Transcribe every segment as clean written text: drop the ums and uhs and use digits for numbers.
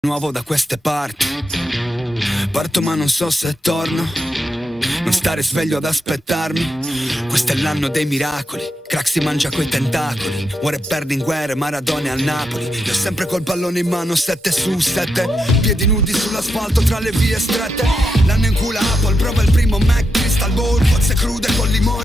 Nuovo da queste parti. Parto ma non so se torno. Non stare sveglio ad aspettarmi. Questo è l'anno dei miracoli. Crack si mangia coi tentacoli. Muore e perde in guerre, Maradona al Napoli. Io sempre col pallone in mano, 7 su 7. Piedi nudi sull'asfalto tra le vie strette. L'hanno inculato, al prova il primo Mac Crystal Ball. Cozze crude con limone.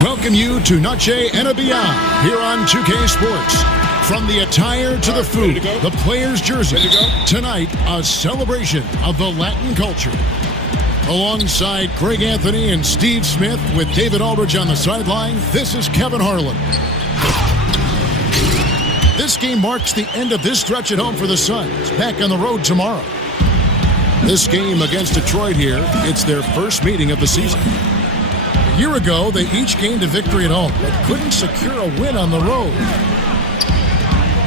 Welcome you to Noche and Beyond here on 2K Sports. From the attire to the food, the player's jersey, tonight a celebration of the Latin culture. Alongside Greg Anthony and Steve Smith with David Aldridge on the sideline, this is Kevin Harlan. This game marks the end of this stretch at home for the Suns, back on the road tomorrow. This game against Detroit here, it's their first meeting of the season. A year ago, they each gained a victory at home, but couldn't secure a win on the road.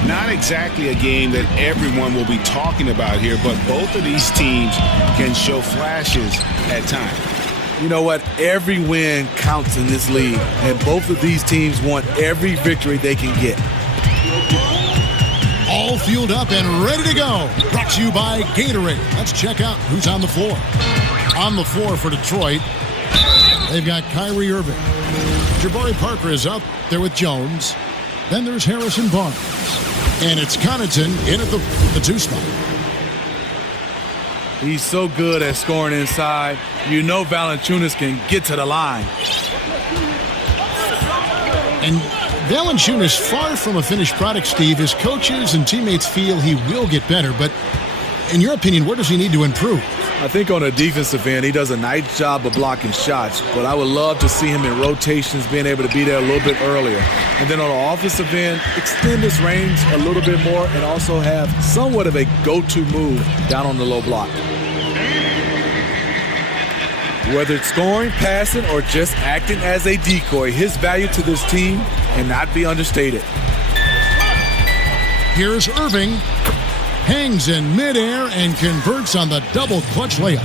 Not exactly a game that everyone will be talking about here, but both of these teams can show flashes at times. You know what? Every win counts in this league, and both of these teams want every victory they can get. All fueled up and ready to go. Brought to you by Gatorade. Let's check out who's on the floor. On the floor for Detroit, they've got Kyrie Irving. Jabari Parker is out there with Jones. Then there's Harrison Barnes. And it's Connaughton in at the 2 spot. He's so good at scoring inside. You know Valanciunas can get to the line. And Valanciunas, far from a finished product, Steve. His coaches and teammates feel he will get better. But in your opinion, where does he need to improve? I think on the defensive end, he does a nice job of blocking shots, but I would love to see him in rotations, being able to be there a little bit earlier. And then on the offensive end, extend his range a little bit more and also have somewhat of a go-to move down on the low block. Whether it's scoring, passing, or just acting as a decoy, his value to this team cannot be understated. Here's Irving. Hangs in midair and converts on the double clutch layup.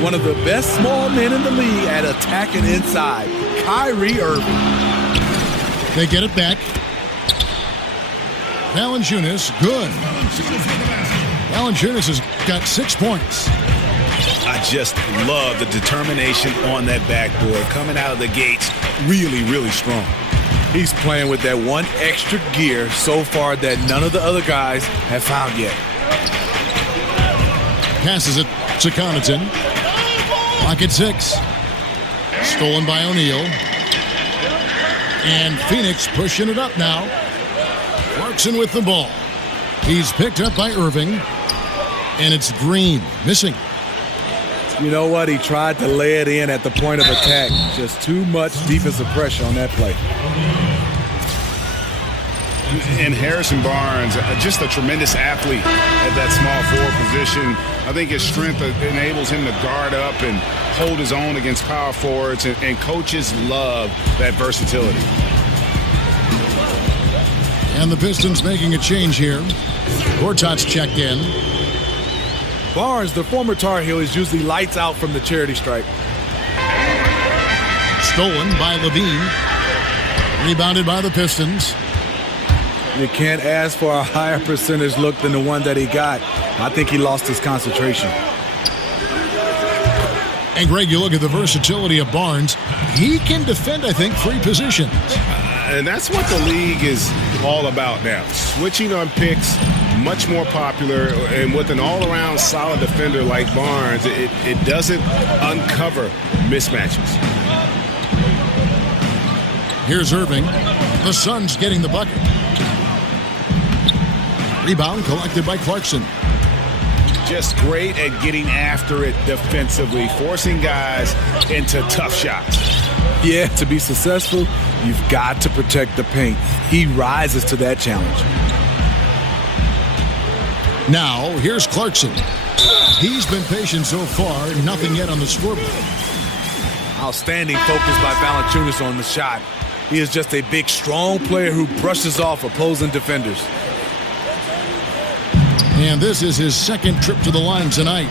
One of the best small men in the league at attacking inside, Kyrie Irving. They get it back. Valanciunas, good. Valanciunas has got 6 points. I just love the determination on that backboard. Coming out of the gates, really, really strong. He's playing with that one extra gear so far that none of the other guys have found yet. Passes it to Connaughton. Pocket 6. Stolen by O'Neal. And Phoenix pushing it up now. Clarkson with the ball. He's picked up by Irving. And it's Green missing. You know what? He tried to lay it in at the point of attack. Just too much defensive pressure on that play. And Harrison Barnes, just a tremendous athlete at that small forward position. I think his strength enables him to guard up and hold his own against power forwards, and coaches love that versatility. And the Pistons making a change here. Gortat's checked in. Barnes, the former Tar Heel, is usually lights out from the charity stripe. Stolen by Levine. Rebounded by the Pistons. You can't ask for a higher percentage look than the one that he got. I think he lost his concentration. And Greg, you look at the versatility of Barnes. He can defend, I think, 3 positions. And that's what the league is all about now. Switching on picks, much more popular, and with an all-around solid defender like Barnes, it doesn't uncover mismatches. Here's Irving. The Suns getting the bucket. Rebound collected by Clarkson. Just great at getting after it defensively, forcing guys into tough shots. Yeah, to be successful, you've got to protect the paint. He rises to that challenge. Now, here's Clarkson. He's been patient so far, nothing yet on the scoreboard. Outstanding focus by Valanciunas on the shot. He is just a big, strong player who brushes off opposing defenders. And this is his second trip to the line tonight.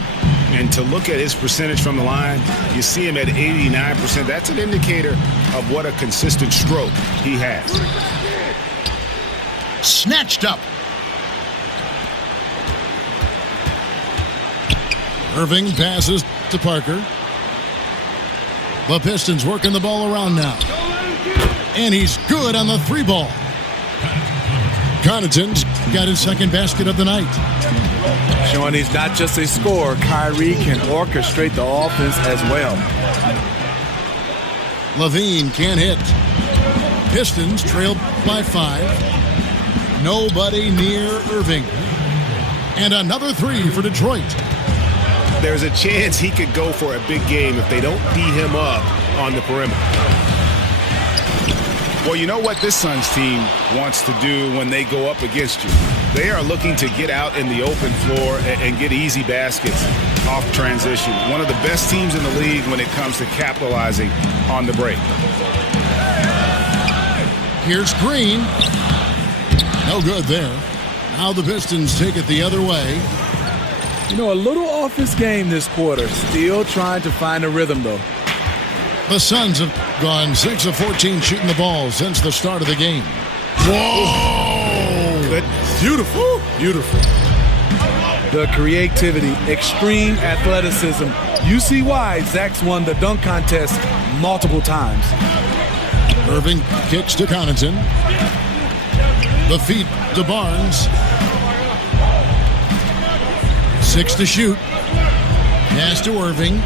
And to look at his percentage from the line, you see him at 89%. That's an indicator of what a consistent stroke he has. Snatched up. Irving passes to Parker. The Pistons working the ball around now. And he's good on the three ball. Connaughton's got his second basket of the night. Showing he's not just a scorer, Kyrie can orchestrate the offense as well. Levine can't hit. Pistons trail by 5. Nobody near Irving. And another three for Detroit. There's a chance he could go for a big game if they don't D him up on the perimeter. Well, you know what this Suns team wants to do when they go up against you? They are looking to get out in the open floor and get easy baskets off transition. One of the best teams in the league when it comes to capitalizing on the break. Here's Green. No good there. Now the Pistons take it the other way. You know, a little off his game this quarter. Still trying to find a rhythm, though. The Suns have gone 6 of 14 shooting the ball since the start of the game. Whoa! Good. Beautiful. Beautiful. The creativity, extreme athleticism. You see why Zach's won the dunk contest multiple times. Irving kicks to Connaughton. The feed to Barnes. 6 to shoot. Pass to Irving.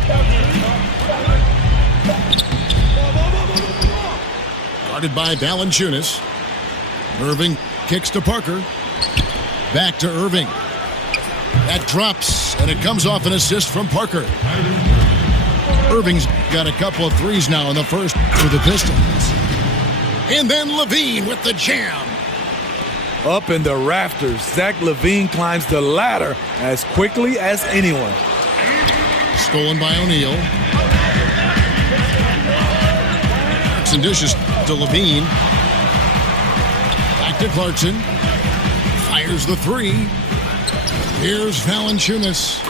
Guarded by Valanciunas. Irving kicks to Parker. Back to Irving. That drops, and it comes off an assist from Parker. Irving's got a couple of threes now in the first for the Pistons. And then Levine with the jam. Up in the rafters, Zach LaVine climbs the ladder as quickly as anyone. Stolen by O'Neal. Clarkson dishes to Levine. Back to Clarkson. Fires the three. Here's Valanciunas.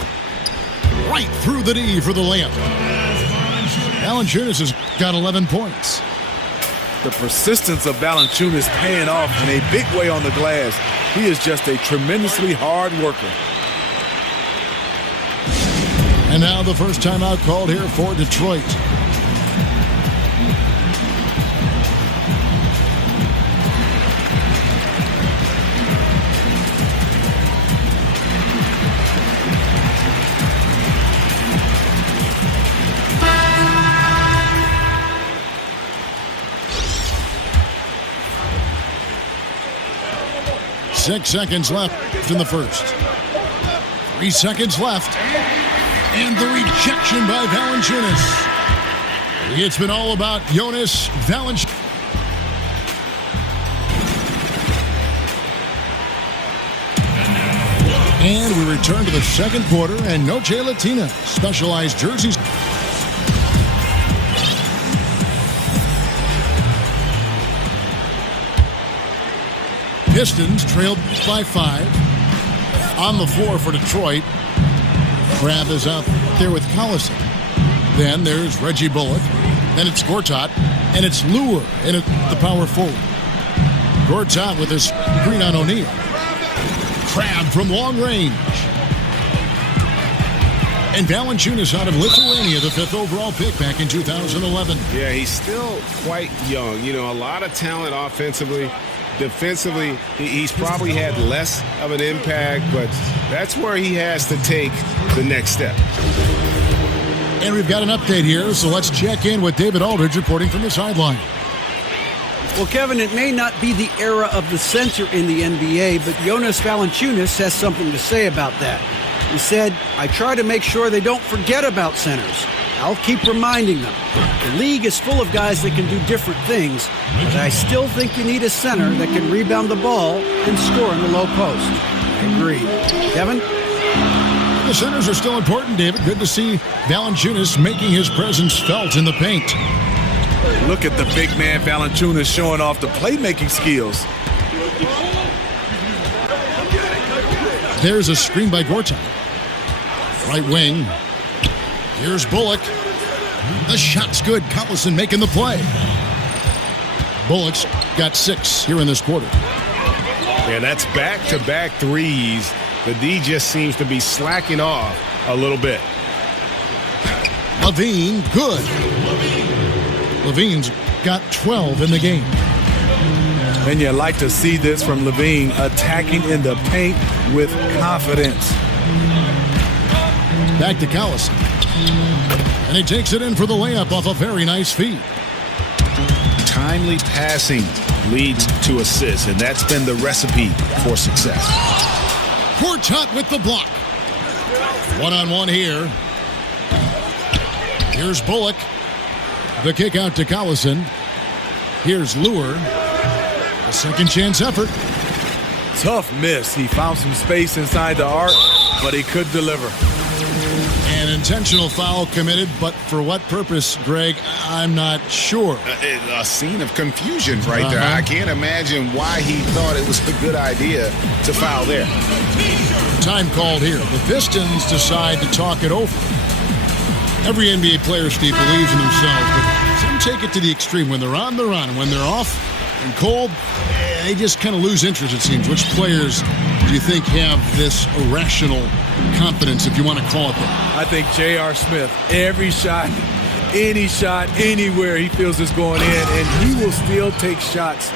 Right through the D for the layup. Valanciunas has got 11 points. The persistence of Valanciunas paying off in a big way on the glass. He is just a tremendously hard worker. And now the first timeout called here for Detroit. Six seconds left in the first. 3 seconds left. And the rejection by Valanciunas. It's been all about Jonas Valanciunas. And we return to the second quarter, and Noche Latina specialized jerseys. Pistons trailed by 5. On the floor for Detroit. Crab is out there with Collison. Then there's Reggie Bullock. Then it's Gortat. And it's Lure in the power forward. Gortat with his screen on O'Neal. Crab from long range. And Valanciunas out of Lithuania, the 5th overall pick back in 2011. Yeah, he's still quite young. You know, a lot of talent offensively. Defensively, he's probably had less of an impact, but that's where he has to take the next step. And we've got an update here, so let's check in with David Aldridge reporting from the sideline. Well, Kevin, it may not be the era of the center in the NBA, but Jonas Valanciunas has something to say about that. He said, "I try to make sure they don't forget about centers. I'll keep reminding them. The league is full of guys that can do different things, but I still think you need a center that can rebound the ball and score in the low post." I agree. Kevin? The centers are still important, David. Good to see Valanciunas making his presence felt in the paint. Look at the big man Valanciunas showing off the playmaking skills. There's a screen by Gortat. Right wing. Here's Bullock. The shot's good. Collison making the play. Bullock's got 6 here in this quarter. Yeah, that's back-to-back threes. The D just seems to be slacking off a little bit. Levine, good. Levine's got 12 in the game. And you like to see this from Levine, attacking in the paint with confidence. Back to Collison. And he takes it in for the layup off a very nice feed. Timely passing leads to assists, and that's been the recipe for success. Gortat with the block. One-on-one here. Here's Bullock. The kick out to Collison. Here's Lure. A second chance effort. Tough miss. He found some space inside the arc, but he could deliver. An intentional foul committed, but for what purpose, Greg? I'm not sure. A scene of confusion right there. I can't imagine why he thought it was a good idea to foul there. Time called here. The Pistons decide to talk it over. Every NBA player, Steve, believes in themselves, but some take it to the extreme. When they're on, they're on. And when they're off and cold, they just kind of lose interest, it seems. Which players do you think have this irrational confidence, if you want to call it that? I think J.R. Smith, every shot, any shot, anywhere he feels is going in, and he will still take shots.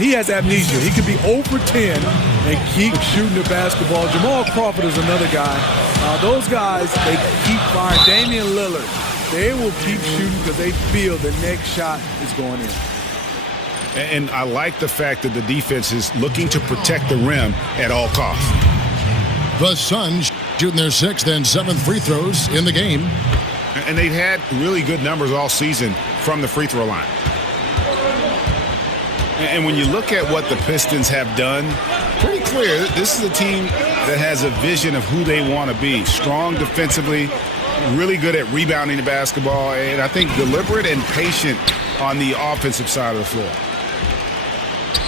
He has amnesia. He could be 0 for 10 and keep shooting the basketball. Jamal Crawford is another guy. Those guys, they keep firing. Damian Lillard, they will keep shooting because they feel the next shot is going in. And I like the fact that the defense is looking to protect the rim at all costs. The Suns shooting their 6th and 7th free throws in the game. And they've had really good numbers all season from the free throw line. And when you look at what the Pistons have done, pretty clear, this is a team that has a vision of who they want to be. Strong defensively, really good at rebounding the basketball, and I think deliberate and patient on the offensive side of the floor.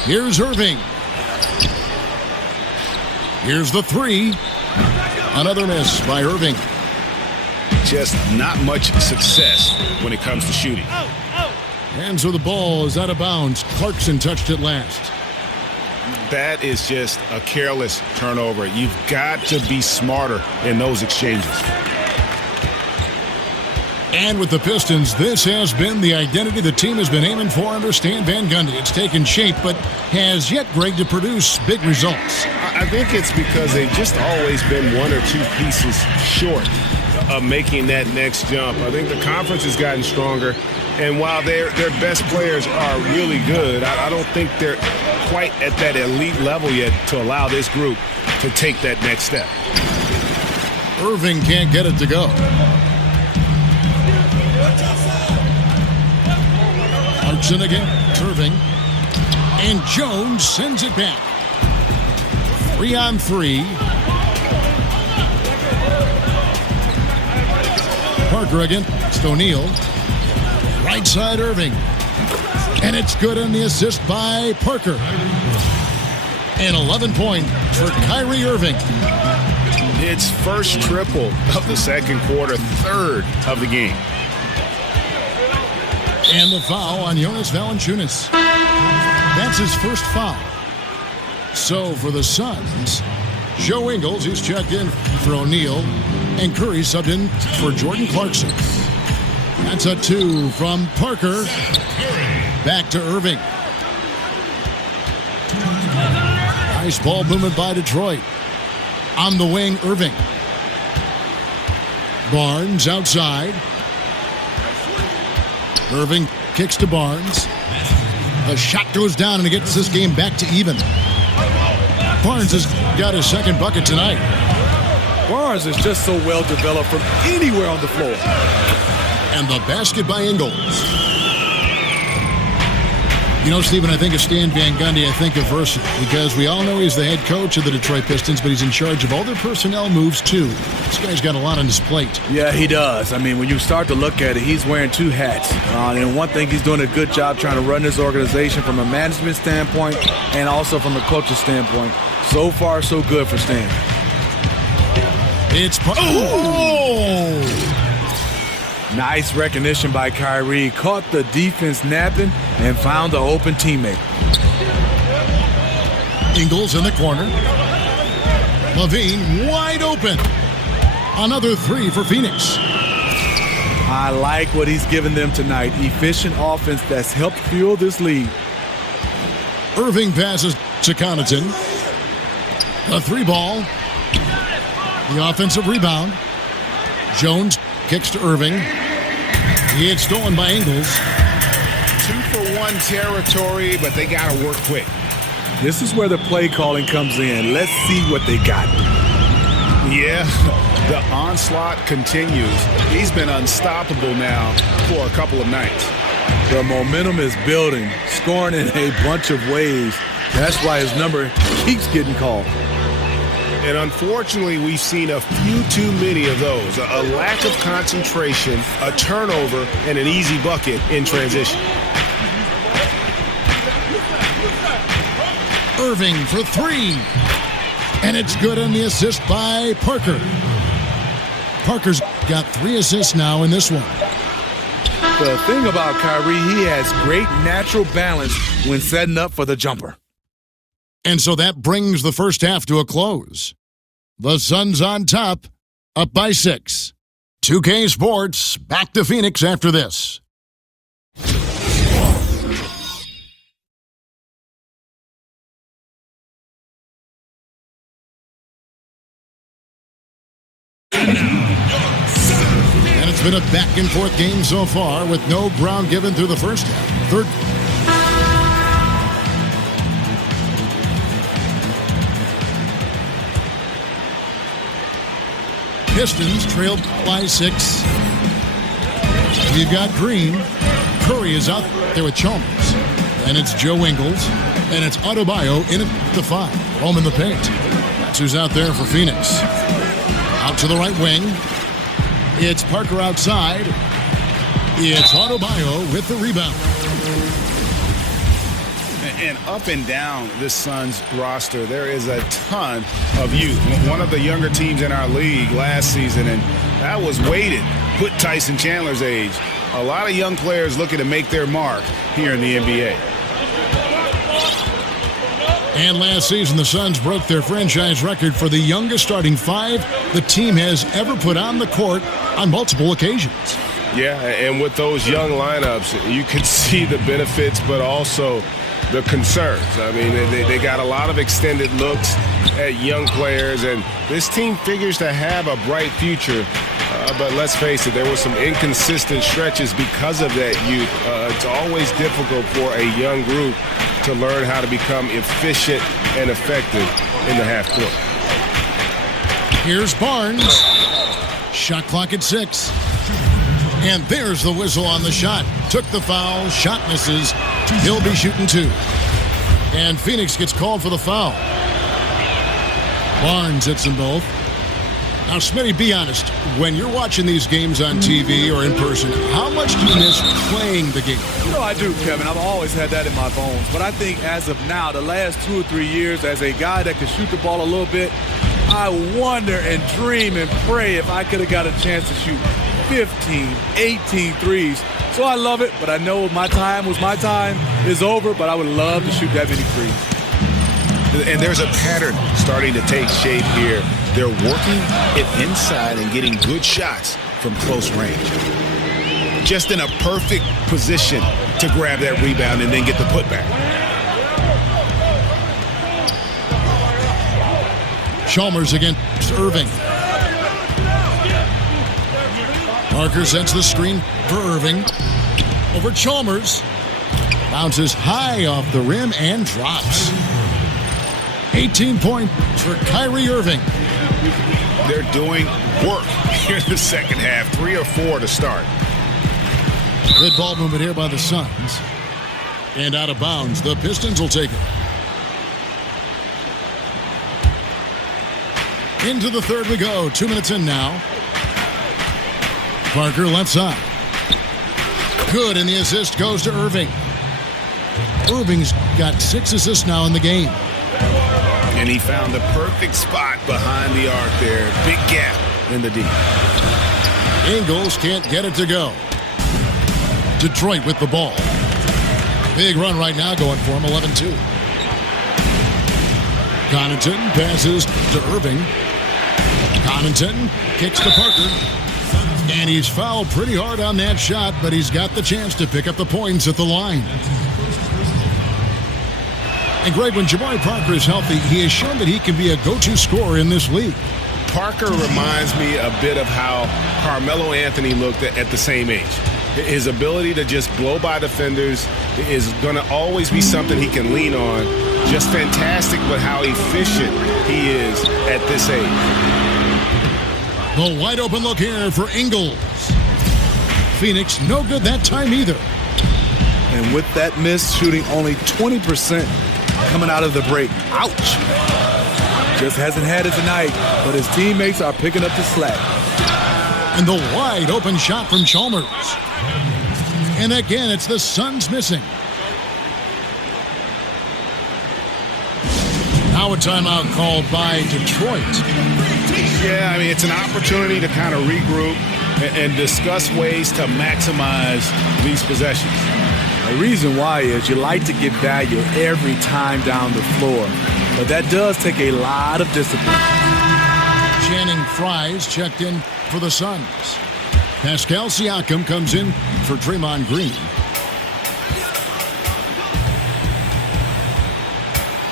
Here's Irving. Here's the 3. Another miss by Irving. Just not much success when it comes to shooting. Hands of the ball is out of bounds. Clarkson touched it last. That is just a careless turnover. You've got to be smarter in those exchanges. And with the Pistons, this has been the identity the team has been aiming for under Stan Van Gundy. It's taken shape, but has yet, Greg, to produce big results. I think it's because they've just always been 1 or 2 pieces short of making that next jump. I think the conference has gotten stronger, and while their best players are really good, I don't think they're quite at that elite level yet to allow this group to take that next step. Irving can't get it to go. Clarkson again, Irving, and Jones sends it back. 3-on-3. Parker against O'Neal. Right side Irving. And it's good on the assist by Parker. And 11-point for Kyrie Irving. It's first triple of the second quarter, 3rd of the game. And the foul on Jonas Valanciunas. That's his first foul. So for the Suns, Joe Ingles, who's checked in for O'Neal, and Curry subbed in for Jordan Clarkson. That's a 2 from Parker. Back to Irving. Nice ball movement by Detroit. On the wing, Irving. Barnes outside. Irving kicks to Barnes. The shot goes down, and it gets this game back to even. Barnes has got his second bucket tonight. Barnes is just so well developed from anywhere on the floor. And the basket by Ingles. You know, Stephen, I think of Stan Van Gundy, I think of versatile, because we all know he's the head coach of the Detroit Pistons, but he's in charge of all their personnel moves, too. This guy's got a lot on his plate. Yeah, he does. I mean, when you start to look at it, he's wearing two hats. And one thing, he's doing a good job trying to run this organization from a management standpoint and also from a coach's standpoint. So far, so good for Stan. It's... Oh! Nice recognition by Kyrie. Caught the defense napping and found the open teammate. Ingles in the corner. Levine wide open. Another three for Phoenix. I like what he's given them tonight. Efficient offense that's helped fuel this lead. Irving passes to Connaughton. A three ball. The offensive rebound. Jones kicks to Irving. It's stolen by Ingles. 2-for-1 territory, but they got to work quick. This is where the play calling comes in. Let's see what they got. Yeah, the onslaught continues. He's been unstoppable now for a couple of nights. The momentum is building, scoring in a bunch of ways. That's why his number keeps getting called. And unfortunately, we've seen a few too many of those. A lack of concentration, a turnover, and an easy bucket in transition. Irving for three. And it's good on the assist by Parker. Parker's got 3 assists now in this one. The thing about Kyrie, he has great natural balance when setting up for the jumper. And so that brings the first half to a close. The Suns on top, up by 6. 2K Sports, back to Phoenix after this. And it's been a back-and-forth game so far with no ground given through the first half. Third. Pistons trailed by 6. You've got Green. Curry is out there with Chalmers. And it's Joe Ingles. And it's Adebayo in at the 5. Home in the paint. That's who's out there for Phoenix. Out to the right wing. It's Parker outside. It's Adebayo with the rebound. And up and down this Suns roster, there is a ton of youth. One of the younger teams in our league last season, and that was weighted, put Tyson Chandler's age. A lot of young players looking to make their mark here in the NBA. And last season, the Suns broke their franchise record for the youngest starting 5 the team has ever put on the court on multiple occasions. Yeah, and with those young lineups, you can see the benefits, but also the concerns. I mean, they got a lot of extended looks at young players, and this team figures to have a bright future. But let's face it, there were some inconsistent stretches because of that youth. It's always difficult for a young group to learn how to become efficient and effective in the half court. Here's Barnes. Shot clock at 6. And there's the whistle on the shot. Took the foul. Shot misses. He'll be shooting 2. And Phoenix gets called for the foul. Barnes hits them both. Now, Smitty, be honest. When you're watching these games on TV or in person, how much do you miss playing the game? You know I do, Kevin. I've always had that in my bones. But I think as of now, the last 2 or 3 years, as a guy that can shoot the ball a little bit, I wonder and dream and pray if I could have got a chance to shoot 15, 18 threes. So I love it, but I know my time is over, but I would love to shoot that many threes. And there's a pattern starting to take shape here. They're working it inside and getting good shots from close range. Just in a perfect position to grab that rebound and then get the putback. Chalmers against Irving. Parker sets the screen for Irving. Over Chalmers. Bounces high off the rim and drops. 18 points for Kyrie Irving. They're doing work here in the second half. 3 or 4 to start. Good ball movement here by the Suns. And out of bounds. The Pistons will take it. Into the third we go. 2 minutes in now. Parker left side. Good, and the assist goes to Irving. Irving's got 6 assists now in the game. And he found the perfect spot behind the arc there. Big gap in the D. Ingles can't get it to go. Detroit with the ball. Big run right now going for him, 11-2. Connaughton passes to Irving. Connaughton kicks to Parker. And he's fouled pretty hard on that shot, but he's got the chance to pick up the points at the line. And Greg, when Jabari Parker is healthy, he has shown that he can be a go-to scorer in this league. Parker reminds me a bit of how Carmelo Anthony looked at the same age. His ability to just blow by defenders is going to always be something he can lean on. Just fantastic with how efficient he is at this age. The wide open look here for Ingles. Phoenix no good that time either. And with that miss, shooting only 20% coming out of the break. Ouch. Just hasn't had it tonight, but his teammates are picking up the slack. And the wide open shot from Chalmers. And again, it's the Suns missing. Now a timeout called by Detroit. Yeah, I mean, it's an opportunity to kind of regroup and discuss ways to maximize these possessions. The reason why is you like to get value every time down the floor, but that does take a lot of discipline. Channing Frye's checked in for the Suns. Pascal Siakam comes in for Draymond Green.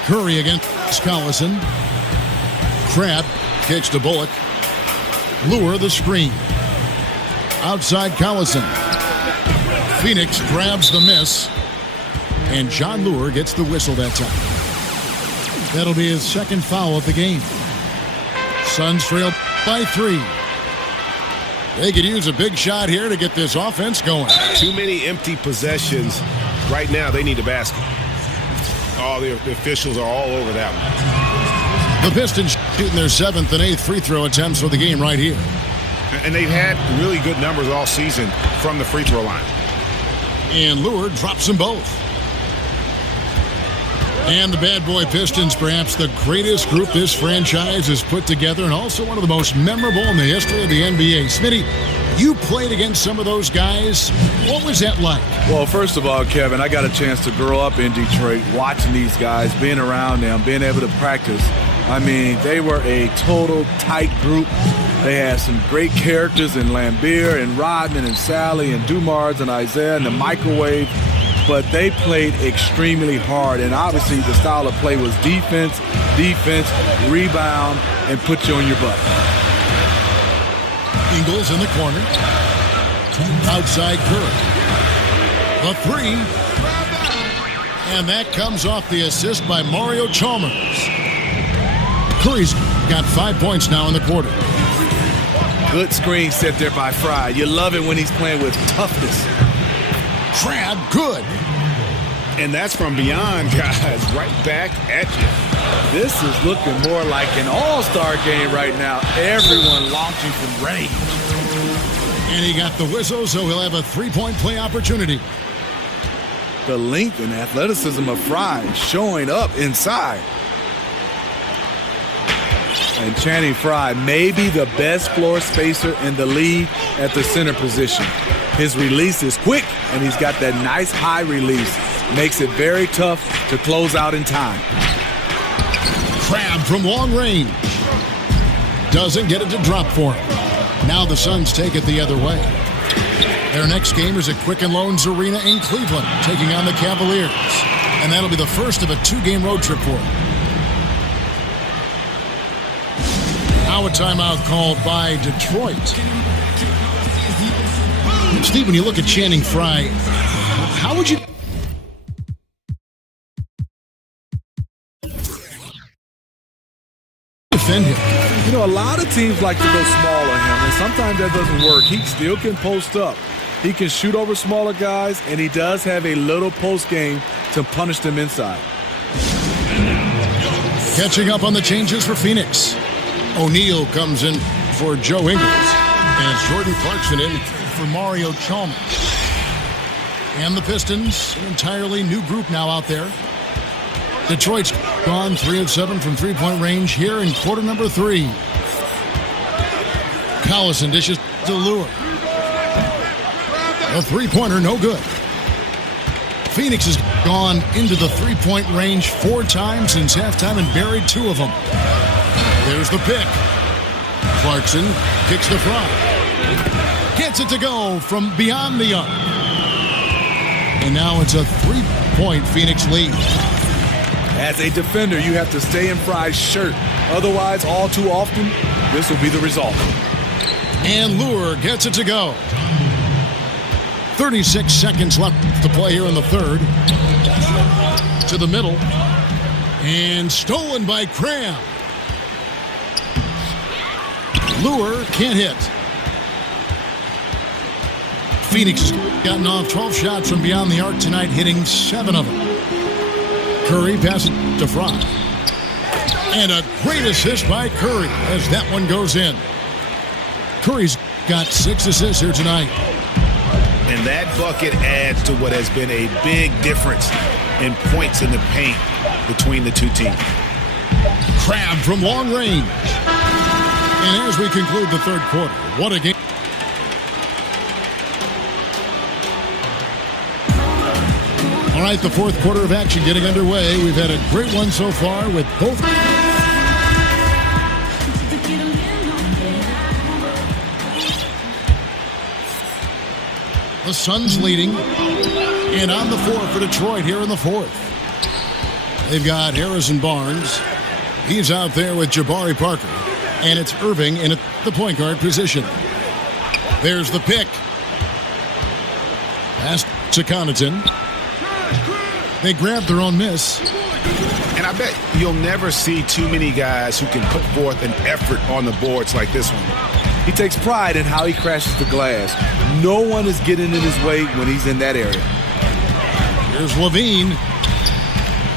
Curry against Collison. Crabbe kicks to Bullock. Lure the screen. Outside Collison. Phoenix grabs the miss. And John Lure gets the whistle that time. That'll be his second foul of the game. Suns trail by 3. They could use a big shot here to get this offense going. Too many empty possessions. Right now, they need a basket. Oh, the officials are all over that one. The Pistons shooting their 7th and 8th free throw attempts for the game right here. And they've had really good numbers all season from the free throw line. And Lure drops them both. And the bad boy Pistons, perhaps the greatest group this franchise has put together, and also one of the most memorable in the history of the NBA. Smitty, you played against some of those guys. What was that like? Well, first of all, Kevin, I got a chance to grow up in Detroit, watching these guys, being around them, being able to practice. I mean, they were a total tight group. They had some great characters in Lambeer and Rodman and Sally and Dumars and Isaiah and the microwave. But they played extremely hard, and obviously the style of play was defense, rebound, and put you on your butt. Ingles in the corner. Outside Curry. The 3. And that comes off the assist by Mario Chalmers. Curry's got 5 points now in the quarter. Good screen set there by Frye. You love it when he's playing with toughness. Crabbe, good. And that's from beyond, guys, right back at you. This is looking more like an all-star game right now. Everyone launching from range. And he got the whistle, so he'll have a 3-point play opportunity. The length and athleticism of Frye showing up inside. And Channing Frye may be the best floor spacer in the league at the center position. His release is quick, and he's got that nice high release. Makes it very tough to close out in time. Crabbe from long range. Doesn't get it to drop for him. Now the Suns take it the other way. Their next game is at Quicken Loans Arena in Cleveland, taking on the Cavaliers. And that'll be the first of a 2-game road trip for them. Now a timeout called by Detroit. Steve, when you look at Channing Frye, how would you... teams like to go small on him, and sometimes that doesn't work. He still can post up. He can shoot over smaller guys, and he does have a little post game to punish them inside. Catching up on the changes for Phoenix. O'Neal comes in for Joe Ingles, and Jordan Clarkson in for Mario Chalmers. And the Pistons, an entirely new group now out there. Detroit's gone 3 of 7 from three-point range here in quarter number 3. Collison dishes to Lure. A three-pointer, no good. Phoenix has gone into the three-point range 4 times since halftime and buried 2 of them. There's the pick. Clarkson kicks the front. Gets it to go from beyond the arc. And now it's a 3-point Phoenix lead. As a defender, you have to stay in Fry's shirt. Otherwise, all too often, this will be the result. And Lure gets it to go. 36 seconds left to play here in the third. To the middle. And stolen by Cram. Lure can't hit. Phoenix has gotten off 12 shots from beyond the arc tonight, hitting 7 of them. Curry passes to Fry. And a great assist by Curry as that one goes in. Curry's got 6 assists here tonight. And that bucket adds to what has been a big difference in points in the paint between the two teams. Crabbe from long range. And as we conclude the third quarter, what a game. All right, the fourth quarter of action getting underway. We've had a great one so far with both. The Suns leading. And on the floor for Detroit here in the fourth. They've got Harrison Barnes. He's out there with Jabari Parker. And it's Irving in the point guard position. There's the pick. Pass to Connaughton. They grab their own miss. And I bet you'll never see too many guys who can put forth an effort on the boards like this one. He takes pride in how he crashes the glass. No one is getting in his way when he's in that area. Here's Levine.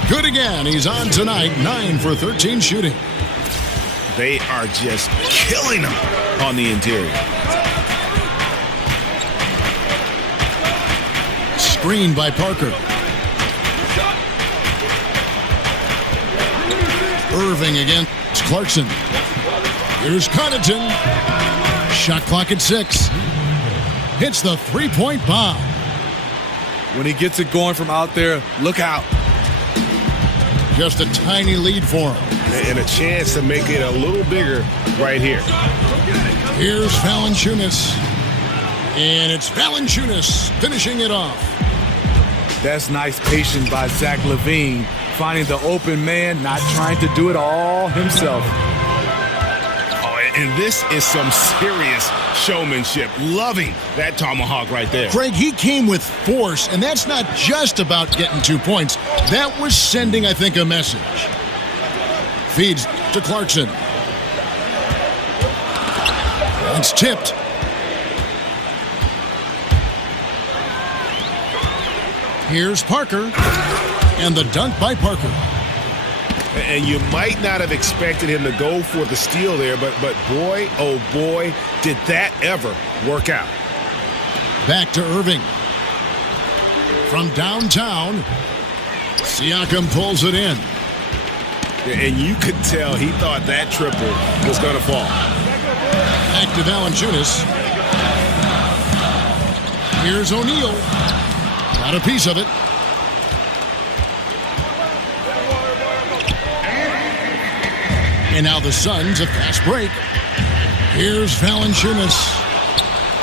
Good again. He's on tonight. 9 for 13 shooting. They are just killing him on the interior. Screen by Parker. Irving against Clarkson. Here's Connaughton. Shot clock at 6. Hits the three-point bomb. When he gets it going from out there, look out. Just a tiny lead for him. And a chance to make it a little bigger right here. Here's Valanciunas. And it's Valanciunas finishing it off. That's nice patience by Zach LaVine. Finding the open man, not trying to do it all himself. Oh, and this is some serious showmanship. Loving that tomahawk right there. Craig, he came with force, and that's not just about getting 2 points. That was sending, I think, a message. Feeds to Clarkson. It's tipped. Here's Parker. And the dunk by Parker. And you might not have expected him to go for the steal there, but boy, oh boy, did that ever work out. Back to Irving. From downtown, Siakam pulls it in. And you could tell he thought that triple was going to fall. Back to Valanciunas. Here's O'Neal. Got a piece of it. And now the Suns, a fast break. Here's Valanciunas.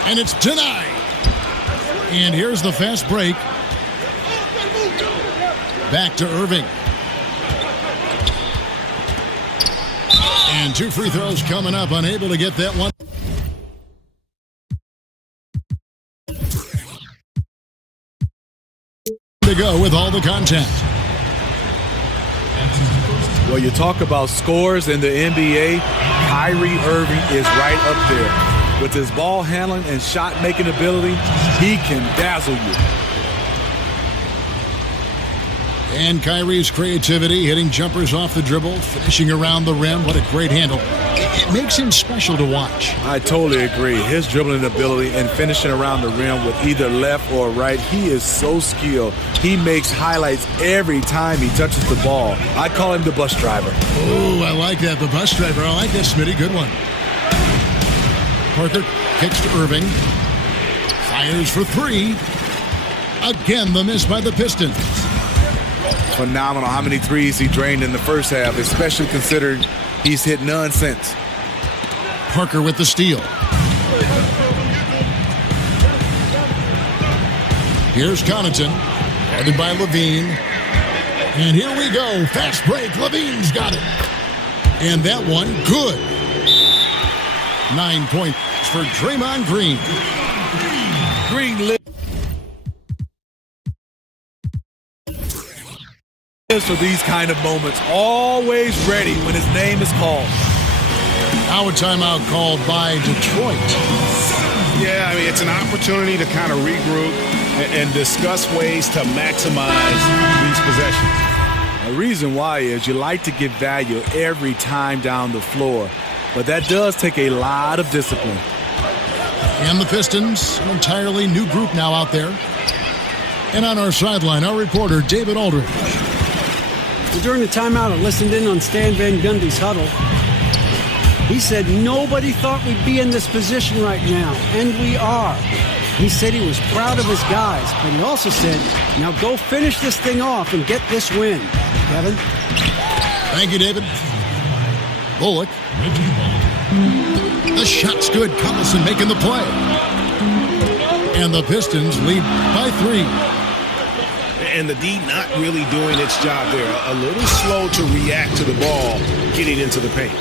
And it's denied. And here's the fast break. Back to Irving. And 2 free throws coming up. Unable to get that one. To go with all the contact. Well, you talk about scores in the NBA. Kyrie Irving is right up there. With his ball handling and shot-making ability, he can dazzle you. And Kyrie's creativity, hitting jumpers off the dribble, finishing around the rim. What a great handle. It makes him special to watch. I totally agree. His dribbling ability and finishing around the rim with either left or right, he is so skilled. He makes highlights every time he touches the ball. I call him the bus driver. Oh, I like that, the bus driver. I like that, Smitty. Good one. Parker kicks to Irving. Fires for three. Again, the miss by the Pistons. Phenomenal how many threes he drained in the first half, especially considering he's hit none since. Parker with the steal. Here's Connaughton, guarded by Levine. And here we go. Fast break. Levine's got it. And that one, good. 9 points for Draymond Green. Green for these kind of moments, always ready when his name is called. Now a timeout called by Detroit. Yeah, I mean, it's an opportunity to kind of regroup and discuss ways to maximize these possessions. The reason why is you like to give value every time down the floor, but that does take a lot of discipline. And the Pistons, an entirely new group now out there. And on our sideline, our reporter, David Aldridge. During the timeout, I listened in on Stan Van Gundy's huddle. He said nobody thought we'd be in this position right now, and we are. He said he was proud of his guys, but he also said, now go finish this thing off and get this win. Kevin? Thank you, David. Bullock. The shot's good. Collison making the play. And the Pistons lead by 3. And the D not really doing its job there. A little slow to react to the ball getting into the paint.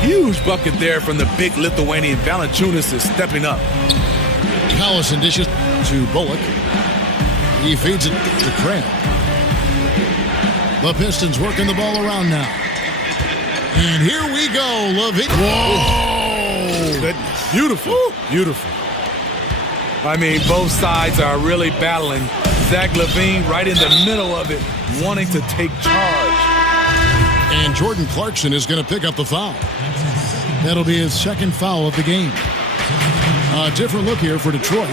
Huge bucket there from the big Lithuanian. Valanciunas is stepping up. Collison dishes to Bullock. He feeds it to Craig. The Pistons working the ball around now. And here we go, Levine. Whoa! Goodness. Beautiful. Woo. Beautiful. I mean, both sides are really battling. Zach LaVine right in the middle of it, wanting to take charge. And Jordan Clarkson is going to pick up the foul. That'll be his second foul of the game. A different look here for Detroit.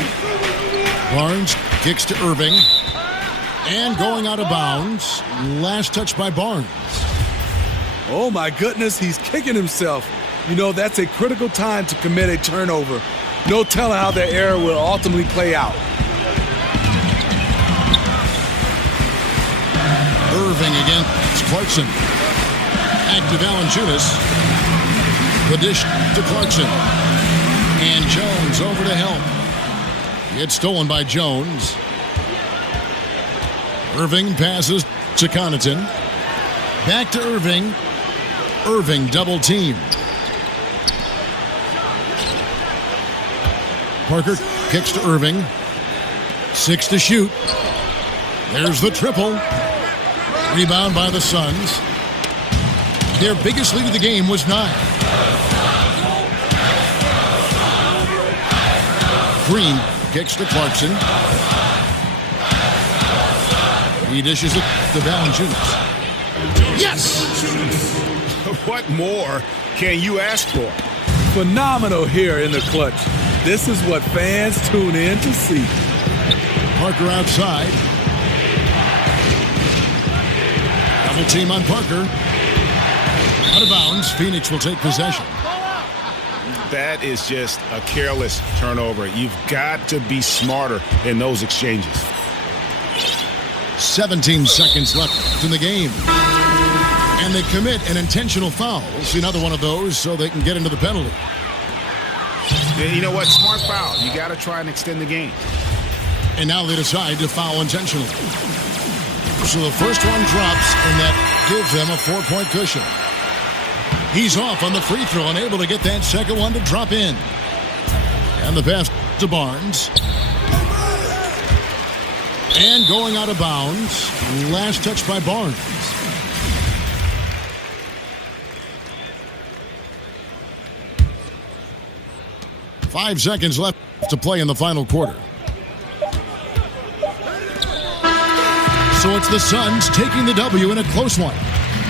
Barnes kicks to Irving. And going out of bounds. Last touch by Barnes. Oh, my goodness, he's kicking himself. You know, that's a critical time to commit a turnover. No telling how that error will ultimately play out. Irving against Clarkson. Back to Valanciunas. The dish to Clarkson. And Jones over to help. It's stolen by Jones. Irving passes to Connaughton. Back to Irving. Irving double team. Parker kicks to Irving. 6 to shoot. There's the triple. Rebound by the Suns. Their biggest lead of the game was 9. Green kicks to Clarkson. He dishes it to Valanciunas. Yes! What more can you ask for? Phenomenal here in the clutch. This is what fans tune in to see. Parker outside. Double team on Parker. Out of bounds. Phoenix will take possession. That is just a careless turnover. You've got to be smarter in those exchanges. 17 seconds left in the game. And they commit an intentional foul. We'll see another one of those so they can get into the penalty. Yeah, you know what? Smart foul. You got to try and extend the game. And now they decide to foul intentionally. So the first one drops, and that gives them a 4-point cushion. He's off on the free throw, unable to get that second one to drop in. And the pass to Barnes. And going out of bounds. Last touch by Barnes. 5 seconds left to play in the final quarter. So it's the Suns taking the W in a close one.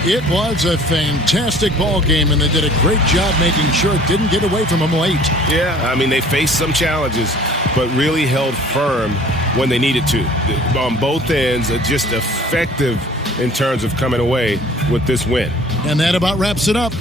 It was a fantastic ball game, and they did a great job making sure it didn't get away from them late. Yeah, I mean, they faced some challenges, but really held firm when they needed to. On both ends, just effective in terms of coming away with this win. And that about wraps it up.